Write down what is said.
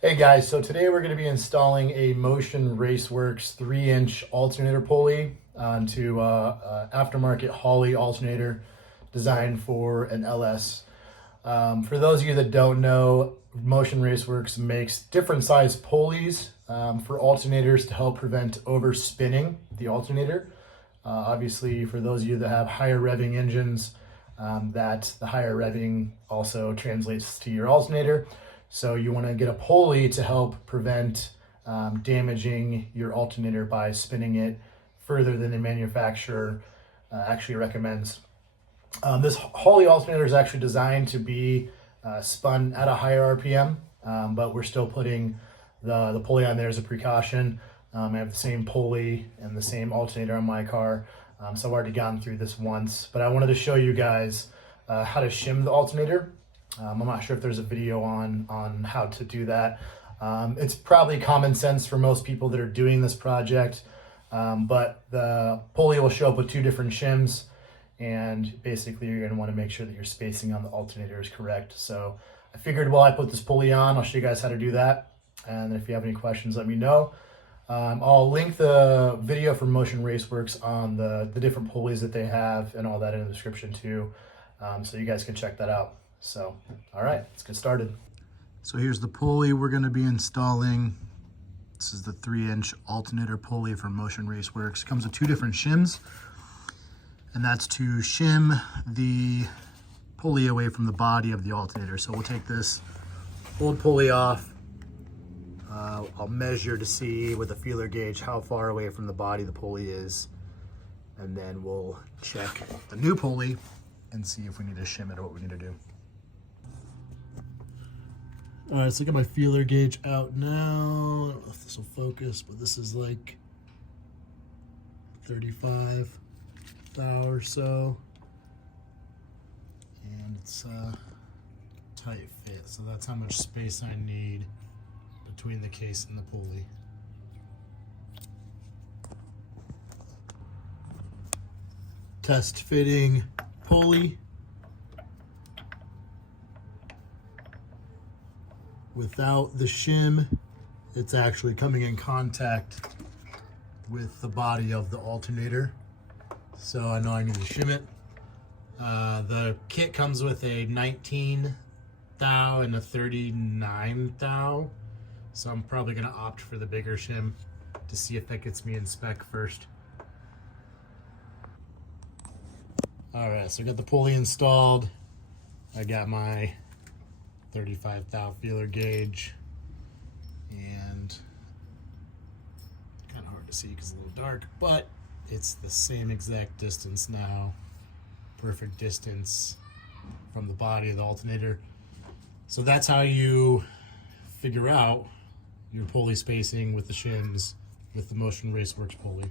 Hey guys, so today we're going to be installing a Motion Raceworks 3-inch alternator pulley onto aftermarket Holley alternator designed for an LS. For those of you that don't know, Motion Raceworks makes different size pulleys for alternators to help prevent overspinning the alternator. Obviously, for those of you that have higher revving engines, that the higher revving also translates to your alternator. So you want to get a pulley to help prevent damaging your alternator by spinning it further than the manufacturer actually recommends. This Holley alternator is actually designed to be spun at a higher RPM, but we're still putting the pulley on there as a precaution. I have the same pulley and the same alternator on my car, so I've already gone through this once. But I wanted to show you guys how to shim the alternator. I'm not sure if there's a video on how to do that. It's probably common sense for most people that are doing this project, but the pulley will show up with two different shims, and basically you're going to want to make sure that your spacing on the alternator is correct. So I figured while I put this pulley on, I'll show you guys how to do that, and if you have any questions, let me know. I'll link the video from Motion Raceworks on the different pulleys that they have and all that in the description too, so you guys can check that out. So, all right, let's get started. So here's the pulley we're going to be installing. This is the 3-inch alternator pulley from Motion Raceworks. It comes with two different shims, and that's to shim the pulley away from the body of the alternator. So we'll take this old pulley off. I'll measure to see with a feeler gauge how far away from the body the pulley is, and then we'll check the new pulley and see if we need to shim it or what we need to do. All right, so I got my feeler gauge out now. I don't know if this will focus, but this is like 35 thou or so. And it's a tight fit, so that's how much space I need between the case and the pulley. Test fitting pulley. Without the shim, it's actually coming in contact with the body of the alternator. So I know I need to shim it. The kit comes with a 19 thou and a 39 thou. So I'm probably gonna opt for the bigger shim to see if that gets me in spec first. All right, so I got the pulley installed. I got my 35 thou feeler gauge, and kind of hard to see because it's a little dark, but it's the same exact distance now. Perfect distance from the body of the alternator. So that's how you figure out your pulley spacing with the shims with the Motion Raceworks pulley.